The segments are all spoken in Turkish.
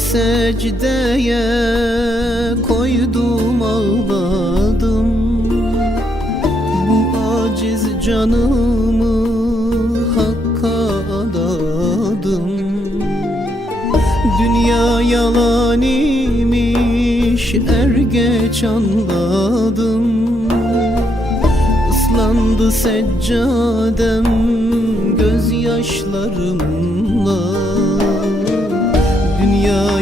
secdeye koydum ağladım Bu aciz canımı Hakk'a adadım. Dünya yalan imiş er geç anladım. Islandı seccadem gözyaşlarımla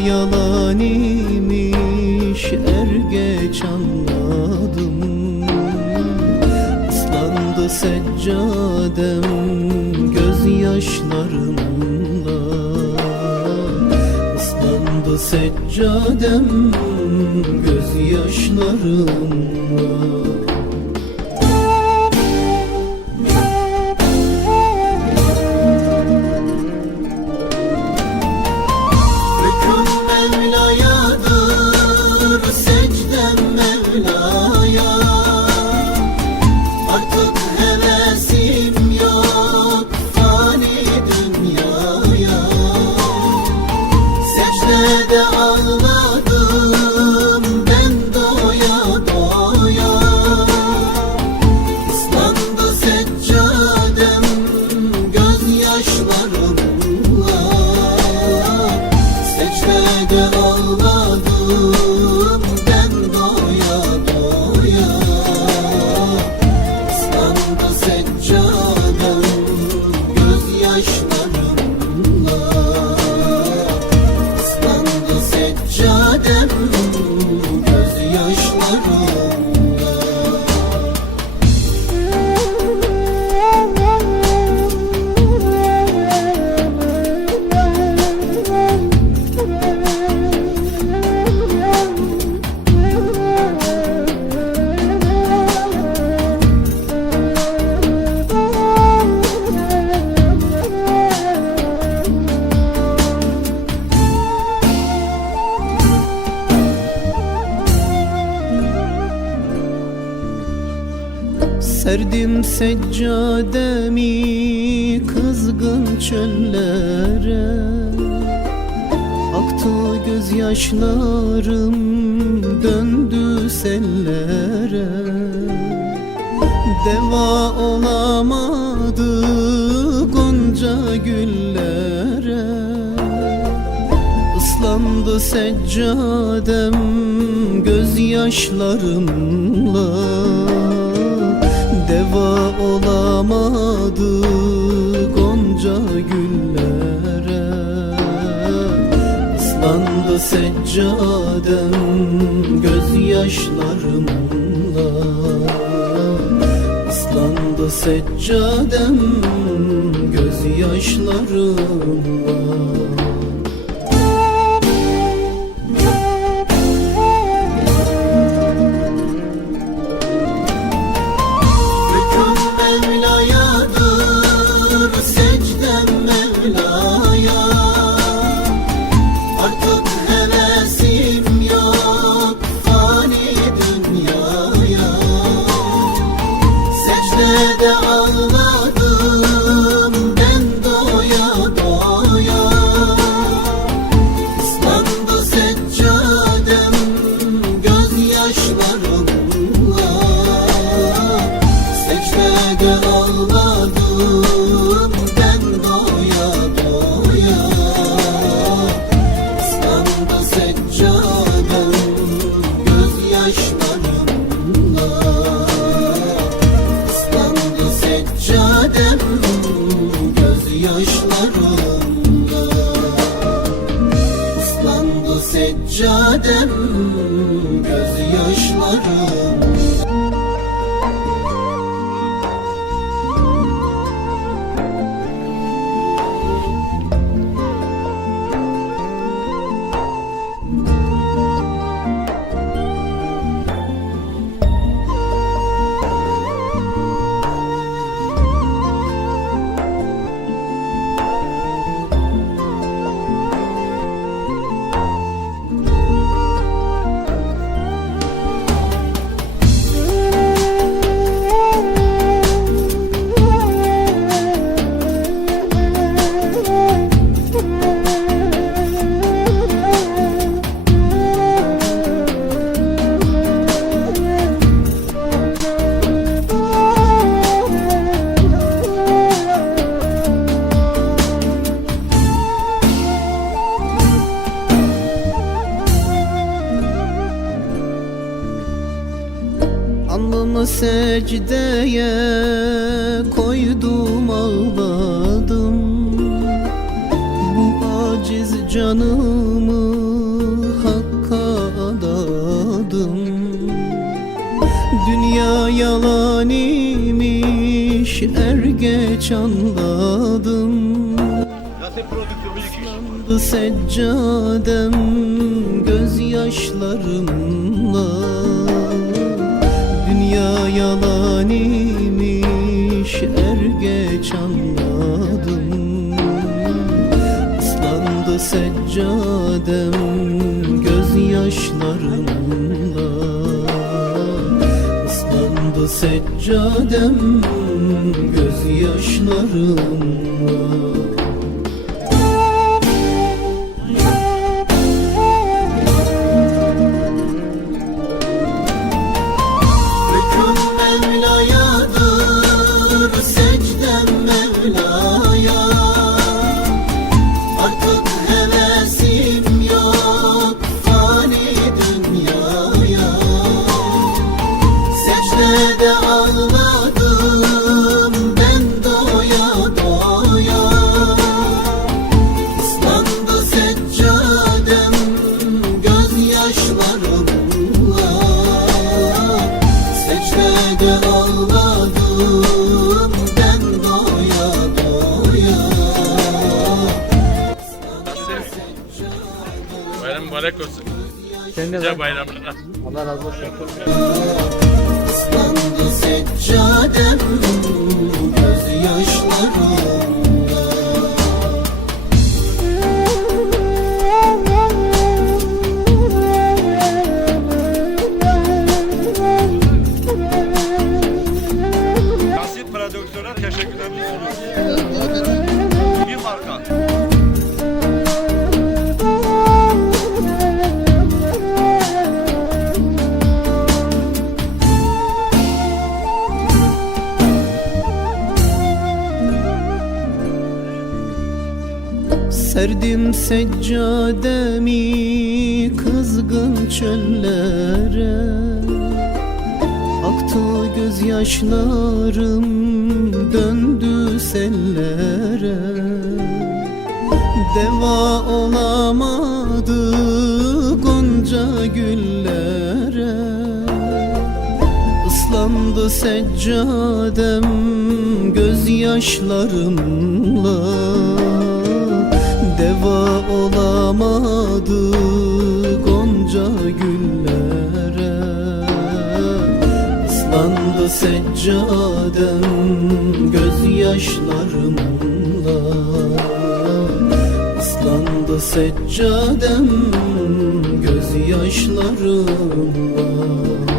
yalan imiş er geç anladım. Islandı seccadem gözyaşlarımla. Islandı seccadem gözyaşlarımla Serdim seccademi kızgın çöllere? Aktı gözyaşlarım döndü sellere. Deva olamadı gonca güllere. Islandı seccadem gözyaşlarımla Deva olamadı gonca güllere? Islandı seccadem gözyaşlarımla. Islandı seccadem gözyaşlarımla ayaklarımda Islandı seccadem gözyaşlarımda secdeye koydum ağladım Bu aciz canımı hakka adadım. Dünya yalan imiş er geç anladım. Islandı seccadem gözyaşlarımla yalan imiş er geç anladım. Islandı seccadem gözyaşlarımla Islandı seccadem gözyaşlarımla Bayram mübarek olsun. Senin de bayramlar. Allah razı olsun. Islandı seccadem gözyaşlarımla Serdim seccademi kızgın çöllere? Aktı gözyaşlarım döndü sellere. Deva olamadı gonca güllere. Islandı seccadem gözyaşlarımla Deva olamadı gonca güllere. Islandı seccadem gözyaşlarımla. Islandı seccadem gözyaşlarımla